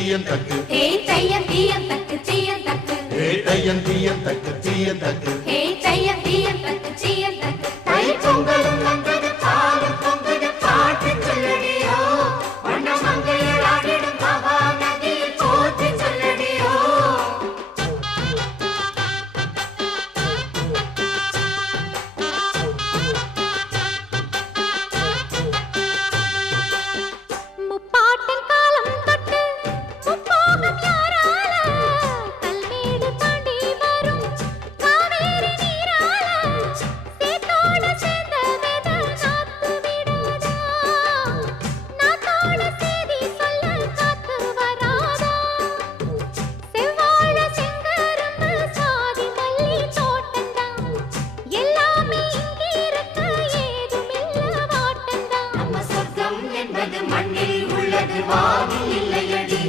தீயன் தக்கு ஹே தையன் தீயன் தக்கு தீயன் தக்கு ஹே தையன் தீயன் தக்கு தீயன் தக்கு ஹே தையன் தீயன் தக்கு தீயன் தக்கு தை பொங்கலும் வந்தது பாலும் பொங்குது பாட்டு சொல்லடியோ வண்ண மங்கையர் ஆடிடும் மகா நதியில் போற்றி சொல்லடியோ முப்பாட்டின் காலம் தொட்டு முப்போகம் யாரால கல்மேடு தாண்டி வரும் காவேரி நீரால சேத்தோட சேர்ந்த வேத நாத்து விடாதா நாத்தோட சேதி சொல்ல காத்து வராதா செவ்வாழ செங்கரும்பு சாதி மல்லி தோட்டந்தான் எல்லாமே இங்கிருக்க ஏதுமில்ல வாட்டந்தான் நம்ம சொர்க்கம் என்பது மண்ணில் உள்ளது வானில் இல்லையடி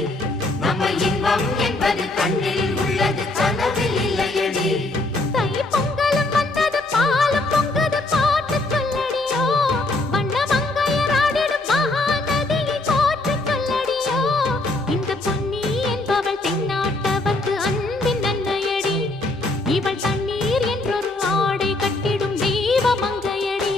நம்ம இன்பம் என்பது கண்ணில் உள்ளது கனவில் இல்லையடி தை பொங்கலும் வந்தது பாலும் பொங்குது பாட்டு சொல்லடியோ வண்ண மங்கையர் ஆடிடும் மகா நதியை போற்று சொல்லடியோ இந்த பொன்னி என்பவள் தென்னாட்டவர்க்கு அன்பின் அன்னையடி இவள் தண்ணீர் என்றொரு ஆடை கட்டிடும் தெய்வ மங்கையடி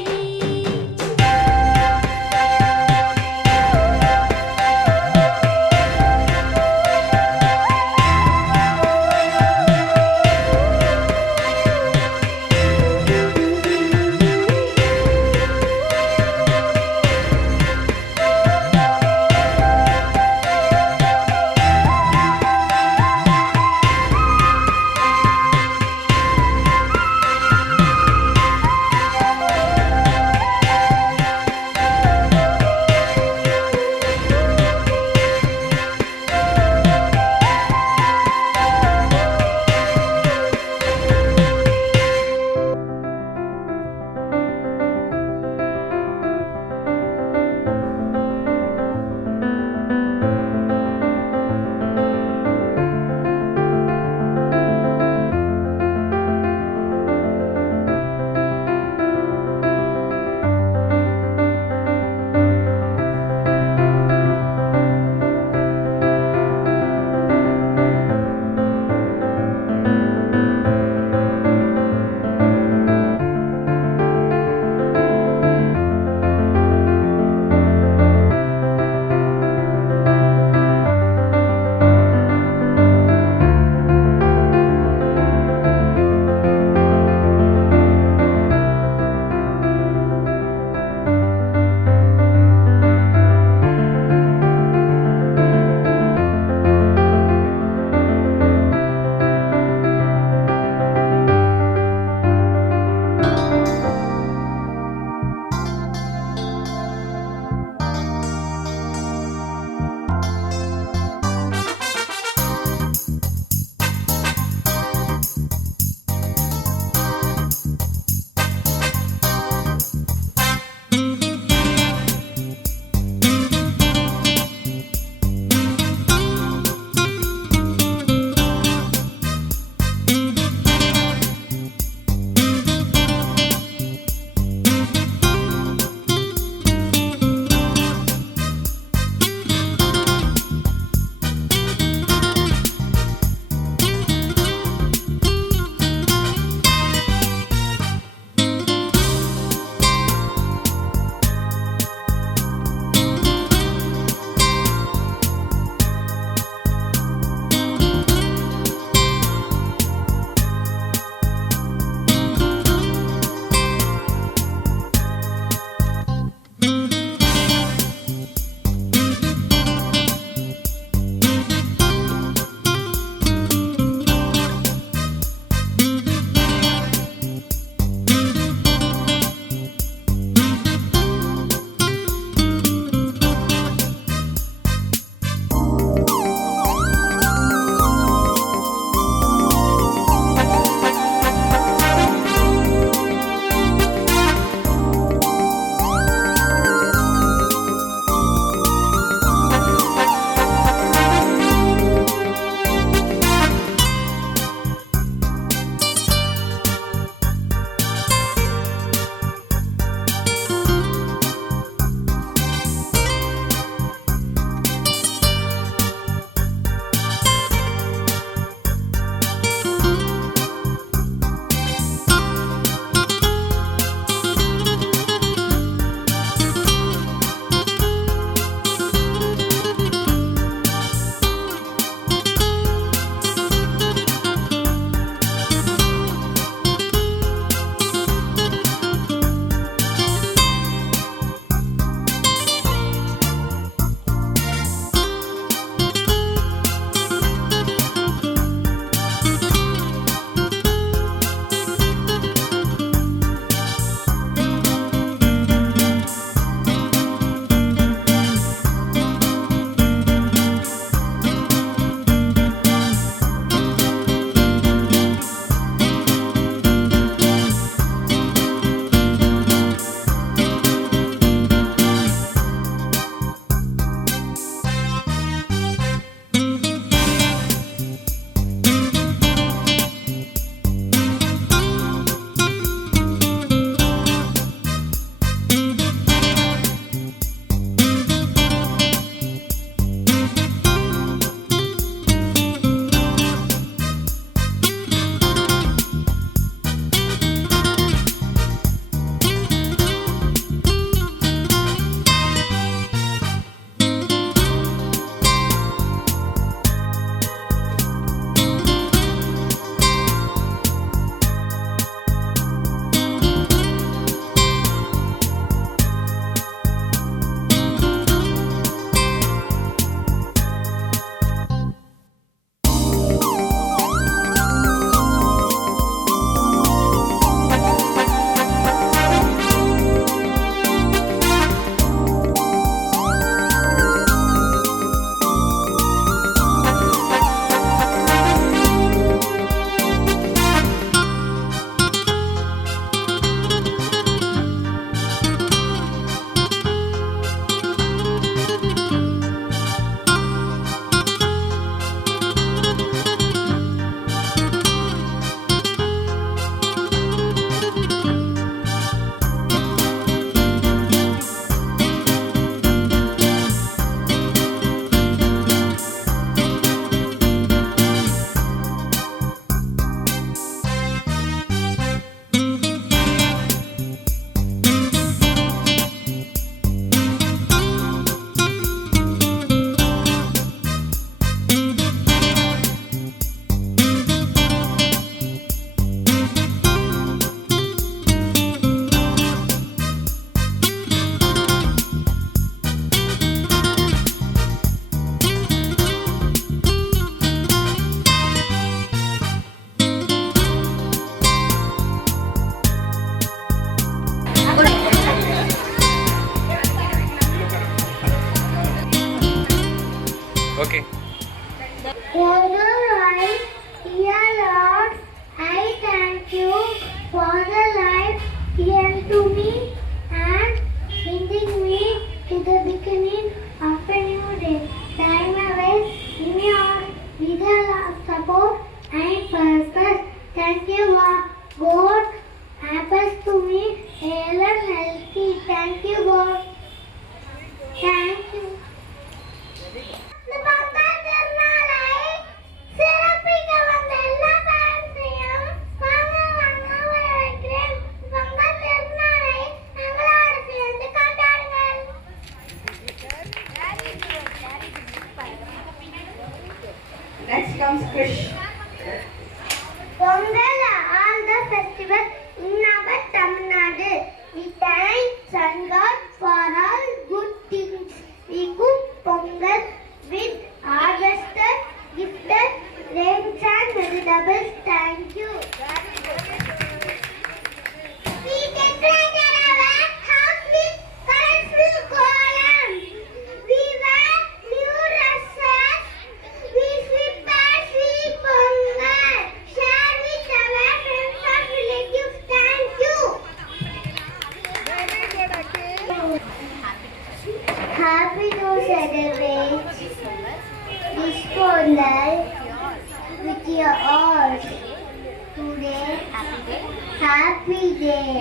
Happy day.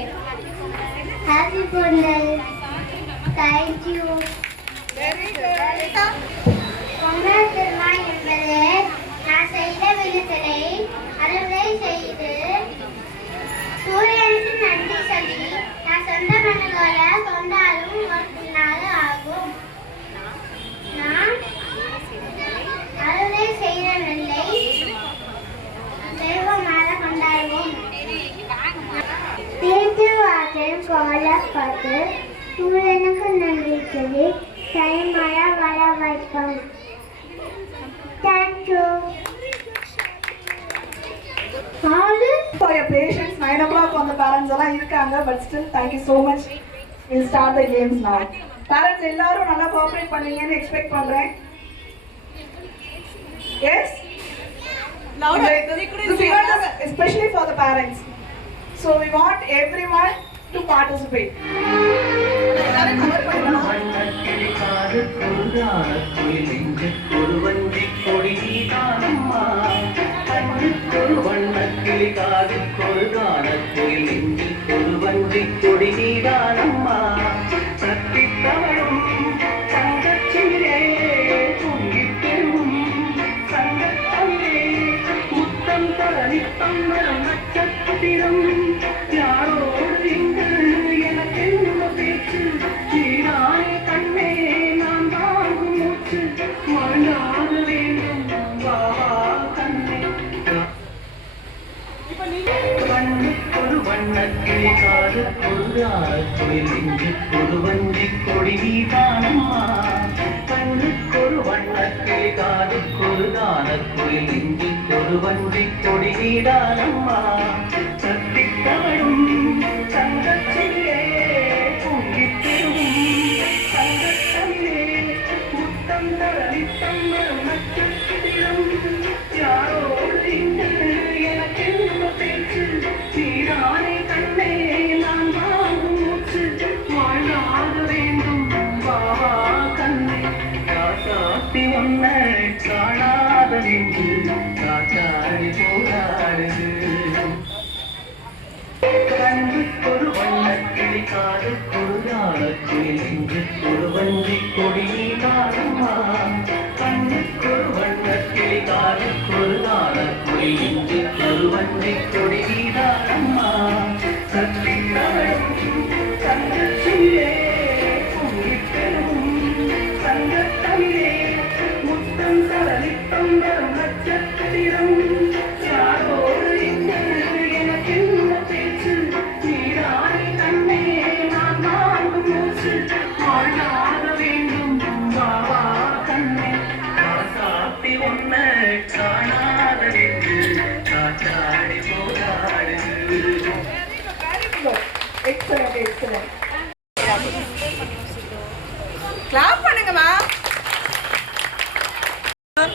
Happy Pongal. Thank you. Pongal திருநாள் என்பது நான் செய்த விழுத்தலை அறுவடை செய்து சூரியனுக்கு நன்றி சொல்லி நான் சொந்த மனதோட கொண்டாடும் ஒரு நாள் ஆகும். நான் அறுவடை செய்த நெல்லை தெய்வமாக கொண்டாடுவோம். தீர்த்து வாசல் கோல பார்த்து சூரியனுக்கு நன்றி சொல்லி தைமழை வர வைப்போம். Thank you. For your patience, 9 o'clock on the parents எல்லாம் இருக்காங்க, but still thank you so much. We'll start the games now. Parents எல்லாரும் நல்லா கோஆபரேட் பண்ணுவீங்கன்னு எக்ஸ்பெக்ட் பண்றேன். Yes? Louder. This event is especially for the parents. So we want everyone to participate. எல்லாரும் cover பண்ணுங்க. வண்ணக்கிளிக்காது கொண்டான குயிலிங்கு ஒருவன்றி கொடிதானம்மா கண்ணுக்கொரு வண்ணக்கிளிக்காது கொண்டான குயிலிங்கு ஒருவன்றி கொடிதானம்மா சத்தித்தவளும் தங்கச்சிலே பொங்கிப் பெறும் சங்கத்தமிழே முத்தம் தரணித்தம் வரும் நட்சத்திரம் யாரோடு இங்கு எனக்கு பேச்சு நீராய் கண்ணே நான் வாங்கும் மூச்சு வாழ்ந்தாக வேண்டும் வாவா கண்ணே வண்ணுக்கொரு வண்ணக்கிளி காது பொருளான குயிலிங்கு பொதுவஞ்சி கொடி நீதானம்மா கண்ணுக்கொரு வண்ணக்கிளி காது பொருளான குயிலிங்கு பொதுவஞ்சி கொடி நீதானம்மா சத்தித்தவளும் சங்கத்திலே பொங்கிப் பெறும் சங்கத்தமிழே முத்தம் தரணித்தம் வரும் நட்சத்திரம் யாரோடு இங்கு எனக்கு பேச்சு நீரானே கண்ணே நான் வாங்கும் மூச்சு வாழ்ந்தாக வேண்டும் வாவா கண்ணே காசாத்தி ஒன்ன காணாத நின்று காத்தாடி போராடுது கண்ணுக்கொரு வண்ணக்கிளி காது கொருதான குயிலிங்கு ஒருவஞ்சி கொடிதானம்மா கண்ணுக்கொரு வண்ணக்கிளி காது கொருதான குயிலிங்கு ஒருவஞ்சி கொடிதானம்மா சத்தித்தவளும் சங்கத்திலே பொங்கிப் பெறும் சங்கத்தமிழே முத்தம் தரணித்தம் வரும் நட்சத்திரம் யாரோடு இங்கு எனக்கு பேச்சு நீரானே கண்ணே நான் வாங்கும் மூச்சு வாழ்ந்தாக வேண்டும் வாவா கண்ணே காசாத்தி ஒன்ன காணாத நின்று காற்றாடி போராடு. Excellent, excellent. Clap பண்ணுங்கம்மா.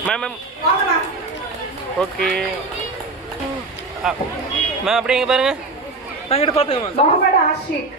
மேம் வாங்க மேம். ஓகே மேம் அப்படியே இங்கே பாருங்க நாங்கிட்ட பார்த்துங்க ma'am Mohammed Ashiq.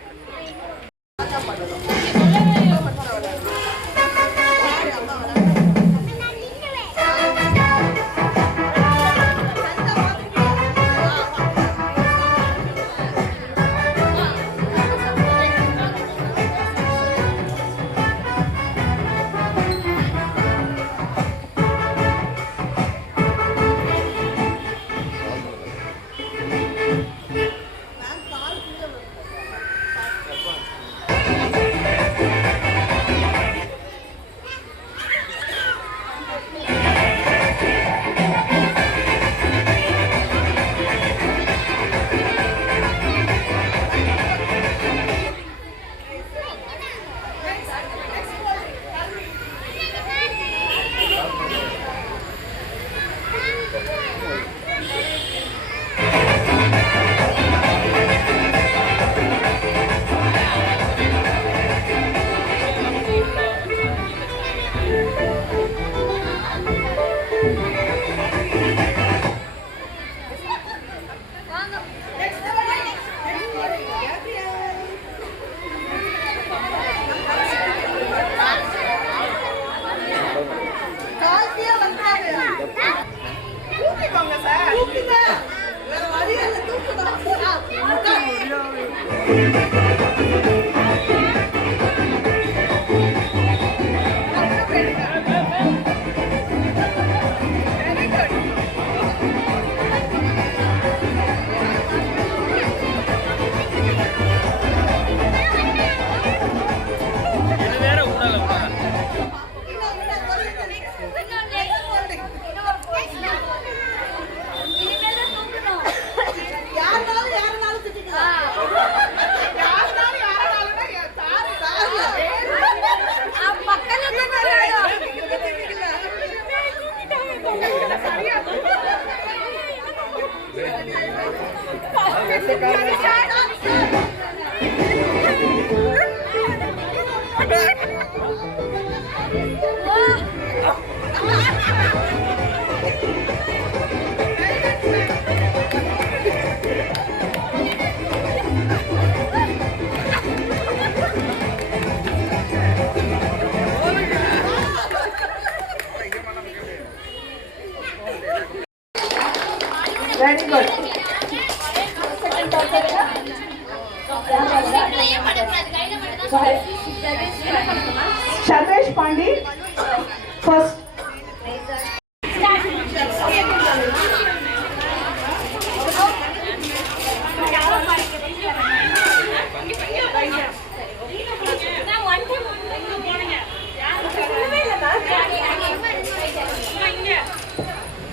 Very good. Sarvesh Pandey, first.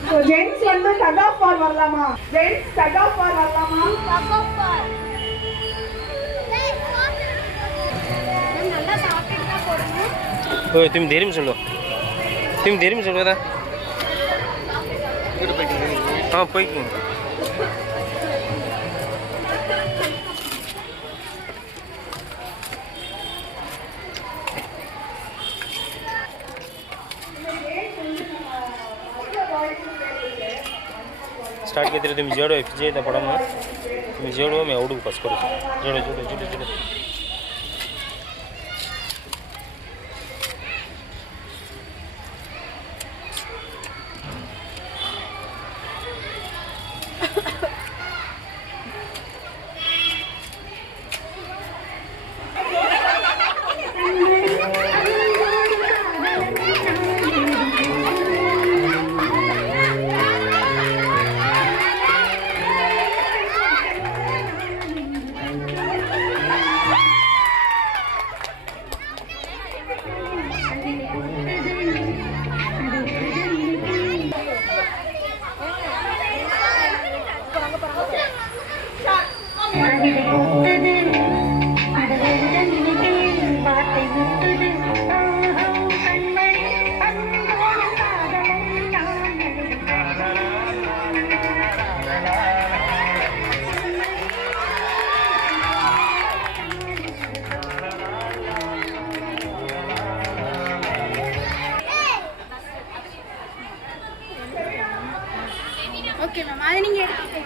So gents வந்து tug of war வரலாமா? Gents tug of war வரலாமா? ஓ तुम धीरे में सुन लो तुम धीरे में सुन लो था हाँ போய்க்குங்க स्टार्ट करते तुम जोड़ो FJ था पढ़ा मैं तुम जोड़ो मैं आउट पास करो जोड़ो जोड़ो जोड़ो जोड़ो ஓகே மேம் அதை நீங்க எடுத்து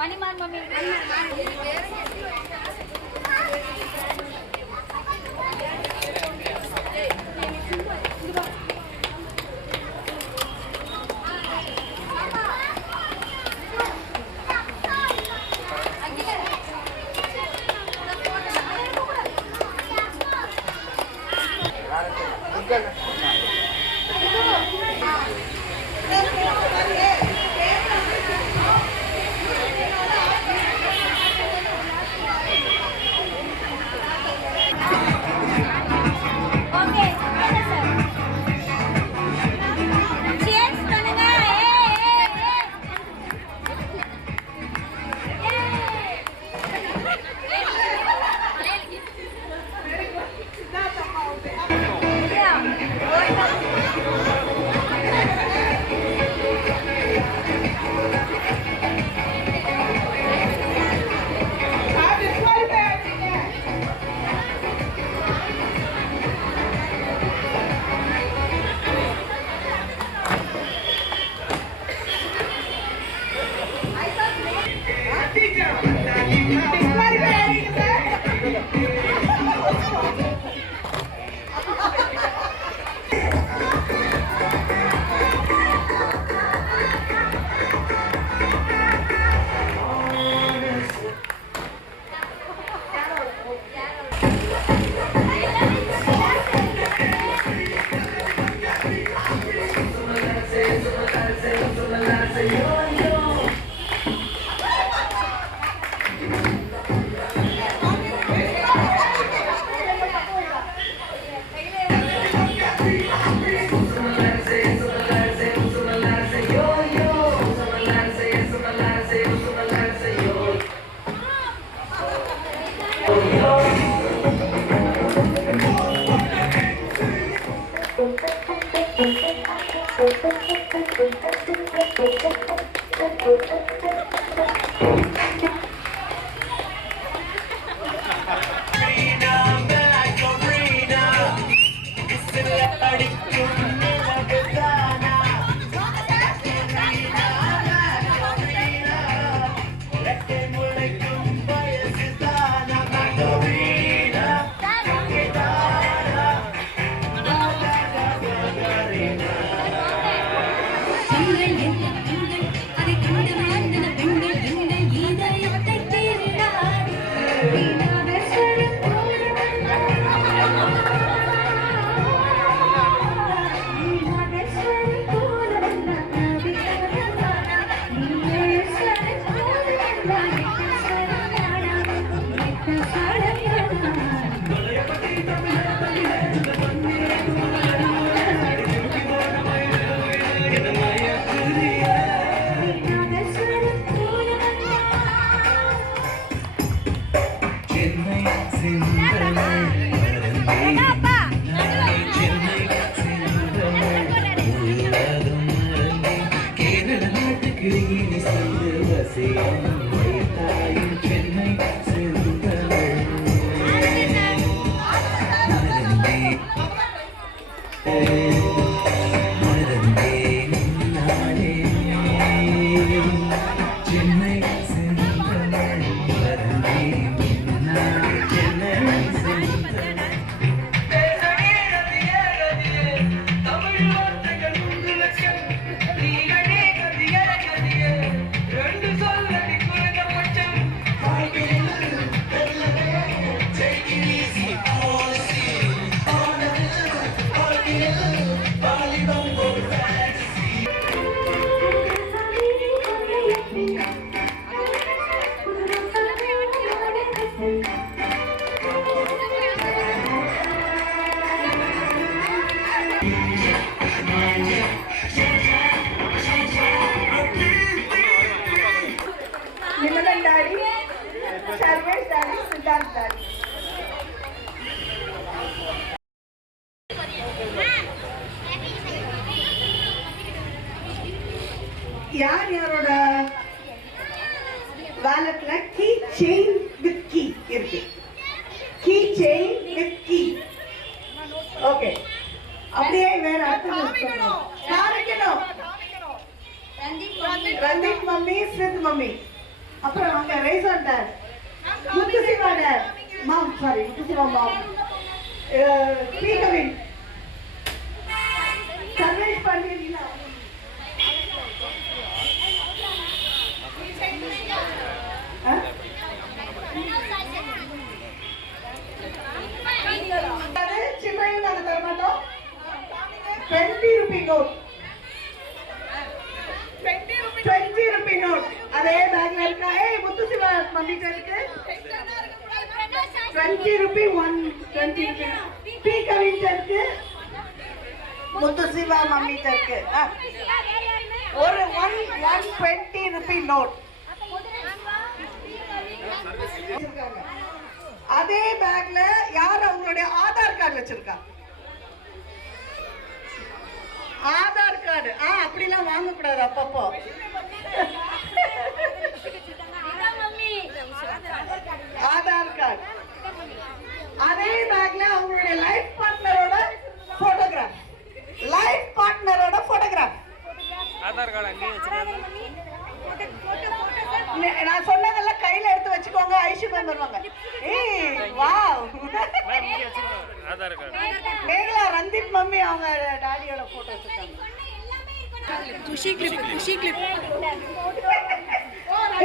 மணிமான் mummy Vimalan daddy, Sarvesh daddy, Siddharth daddy. யார் யாரோட வாலெட்ல கீ செயின் வித் கீ இருக்கு? Key chain with key. Okay, அப்படியே வேற காமிக்கணும். ரந்தீப் மம்மி, சித் மம்மி, அப்புறம் அங்க ரேசன் dad, Muthusiva dad, mom sorry Muthusiva mom, P Kavin, Sarvesh பண்ணிருக்கீங்களா? சின்ன தர மாட்டோம். 20 rupee note, 20 rupee note அதே பேக்ல இருக்கா? ஏய் முத்துசிவா மம்மி இருக்கு 20 rupee 20 rupee. பி கவின் இருக்கு, முத்துசிவா மம்மி இருக்கு. ஒரு 120 rupee note. அதே பேக்ல யார் அவங்களுடைய ஆதார் கார்டு வச்சிருக்கா? ஆதார் கார்டு அப்படிலாம் வாங்க கூடாது அப்பப்போ. ஆதார் கார்டு. அதே பேக்ல அவங்களுடைய லைஃப் பார்ட்னரோட போட்டோகிராஃப். லைஃப் பார்ட்னரோட போட்டோகிராஃப். ஆதார் கார்டு அங்கேயே வச்சிருக்காங்க. நான் சொன்னதெல்லாம் கையில எடுத்து வச்சுக்கோங்க, ஐஷு வந்துருவாங்க. ஏய் wow, Aadhaar card. Megala Randeep mummy அவங்க டாடியோட போட்டோ வச்சிருக்காங்க. குஷி கிளிப்.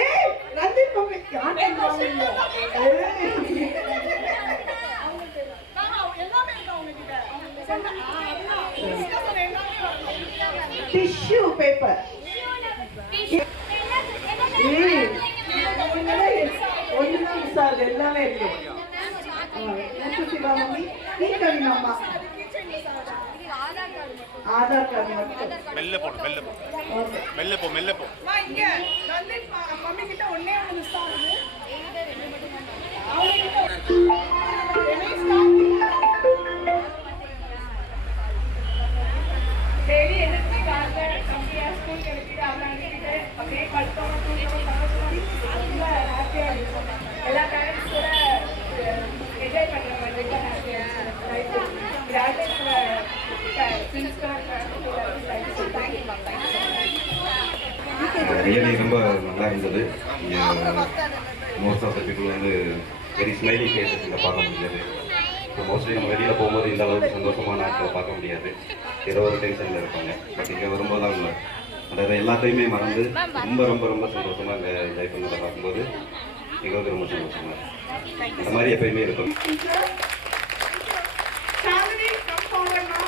ஏய் ரந்தீப் மம்மி டிஷ்யூ பேப்பர். ஒண்ணுதான் மிஸ் ஆகுது, எல்லாமே இருக்கு. ஆதார் கார்டு மட்டும். மெல்ல போ. இங்க மம்மி கிட்ட ஒண்ணே ஒண்ணு மிஸ் ஆகுது. டெய்லி எதிர்த்து கார்ல graduate ரியலி ரொம்ப நல்லா இருந்தது. மோஸ்ட் ஆஃப் த பீப்புள் வந்து வெரி ஸ்மைலி ஃபேஸஸ் இங்கே பார்க்க முடியாது. மோஸ்ட்லி நம்ம வெளியில் போகும்போது இந்த அளவுக்கு சந்தோஷமான நாட்களை பார்க்க முடியாது. ஏதோ ஒரு டென்ஷனில் இருப்பாங்க. பட் இங்கே வரும்போது அவங்க அதாவது எல்லாத்தையுமே மறந்து ரொம்ப ரொம்ப ரொம்ப சந்தோஷமாக இந்த லைஃப் பண்ணதை பார்க்கும்போது எங்களுக்கு ரொம்ப சந்தோஷமாக இருக்கும். இந்த மாதிரி எப்பயுமே இருக்கும். Family, come forward now.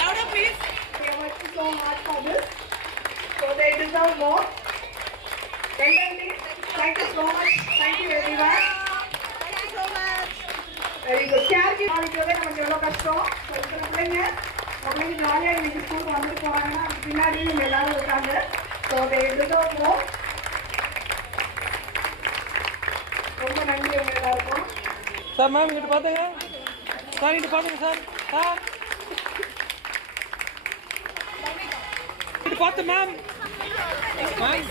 Louder, please. We are working so hard for this, so they deserve more. Elderly, thank you so much. Thank you everyone. Thank you so much. Very good. Caregiving நாளைக்கு நமக்கு எவ்வளோ கஷ்டம். இருக்கிற பிள்ளைங்க ஜாலியாக இன்னைக்கு ஸ்கூலுக்கு வந்துட்டு போகிறாங்கன்னா பின்னாடி இவங்க எல்லாரும் இருக்காங்க. So they deserve more. ரொம்ப நன்றி உங்க எல்லாருக்கும். சார் மேம் இங்கிட்டு பார்த்துங்க சார், இங்கிட்டு பார்த்துங்க சார். சார் இங்கிட்டு பார்த்து மேம். மேம்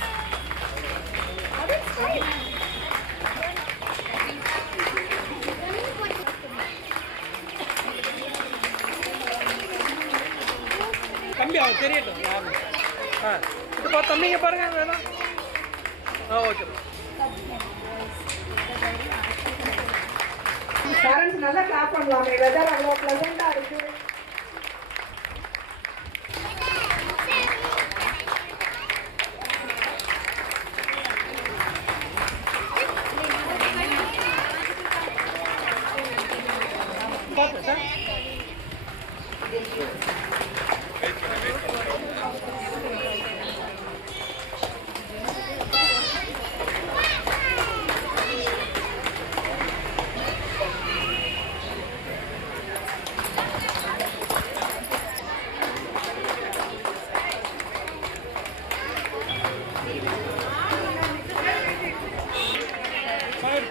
தம்பி அவன் தெரியட்டும் யாரு. இது பார்த்து தம்பிங்க பாருங்க வேணாம். ஓகே. பேரண்ட்ஸ் நல்லா கிளாப் பண்ணலாமே. வெதர் அவ்வளோ ப்ளசண்டாக இருக்கு. சார்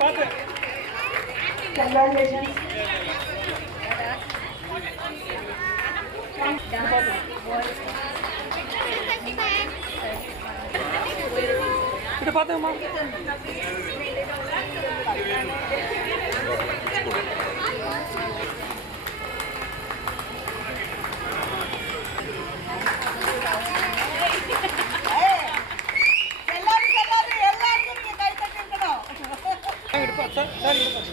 பார்த்து. Congratulations. இதை பார்த்துங்கம்மா. சார் சார் இங்கே பார்த்து.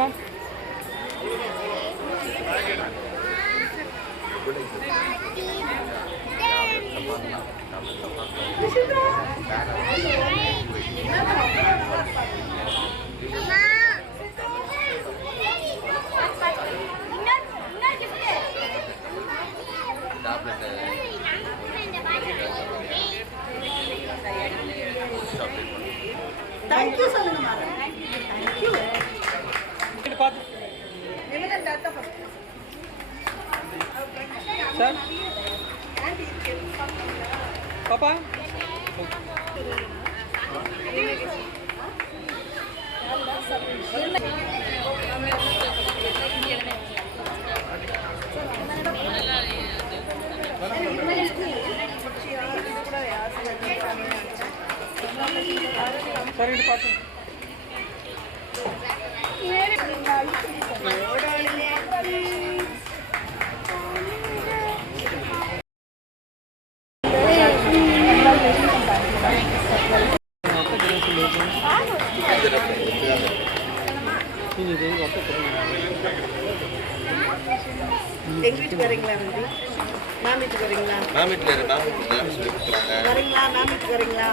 மேம் Thank you சொல்லுங்க மேடம். Thank you. இங்கிட்டு பார்த்து. நிமிடம் தாத்தா ஃபர்ஸ்ட். சார் பாப்பா சார் இங்கிட்டு பார்த்து. எங்க வீட்டுக்கு வரீங்களா? மேம் வீட்டுக்கு வரீங்களா? மேம் வீட்டில் சொல்லி கொடுக்குறாங்க. வரீங்களா? மேம் வீட்டுக்கு வரீங்களா?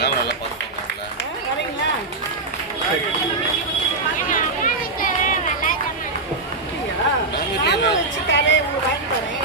மேம் நல்லா பார்த்துக்கோங்களா? வரீங்களா? நானும் வச்சு தரேன், உங்களுக்கு வாங்கி தரேன்.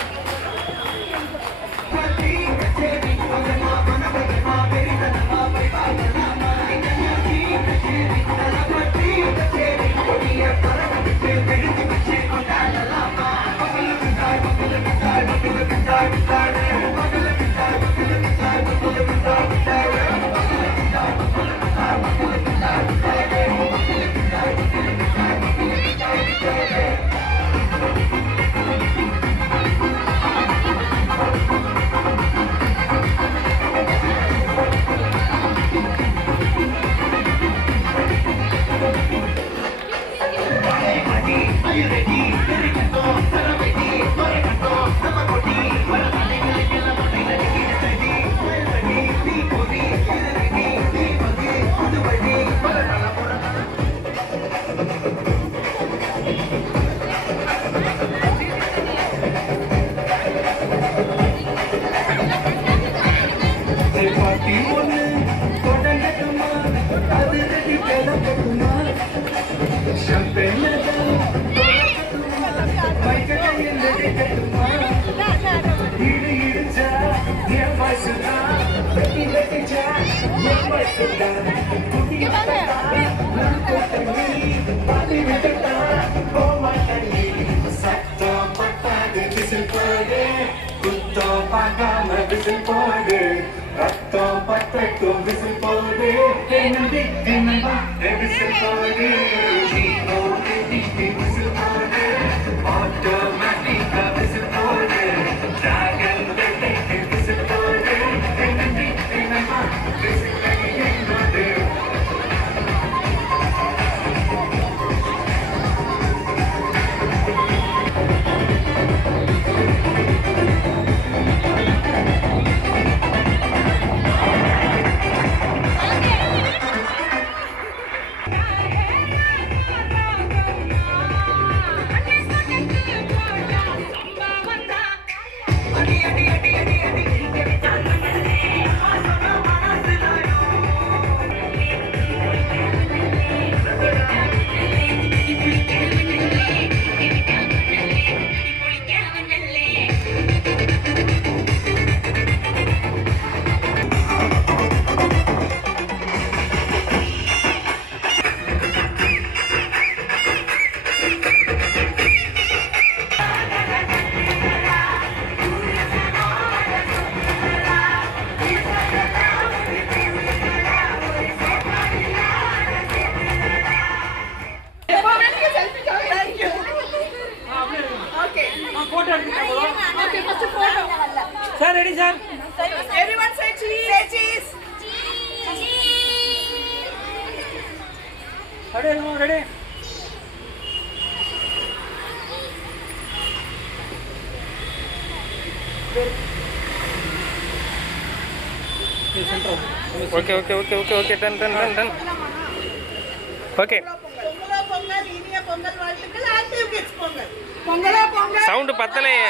பாட்டி ஒண்ணு தொடங்கட்டுமா அது ரெடி கிளம்பட்டுமா ஈடு இடிச்சா என் வயசுதா வெட்டி வெட்டிச்சா என் வயசுதா குட்டி பாட்டி விட்டுட்டா போமாட்டி சத்தம் பட்டாது விசில் போடு குத்தம் பார்க்காம விசில் போடு ரத்தம் பட்டட்டும் விசில் போடு என்னடி என்னப்பா விசில் போடு விசில் போடு ஆட்டோமேட்டிக்கா விசில் போடு டிராகன் வெள்ளைக்கு விசில் போடு என்னடி என்னப்பா விசில் போடு Sir, ready, sir? Everyone say cheese. Say cheese. Ready? Okay. Done. Okay. பொங்கலோ பொங்கல் இனிய பொங்கல் வாழ்த்துக்கள் ஆக்டிவ் கிட்ஸ் பொங்கல் பொங்கலோ பொங்கல் சவுண்ட் பத்தலையே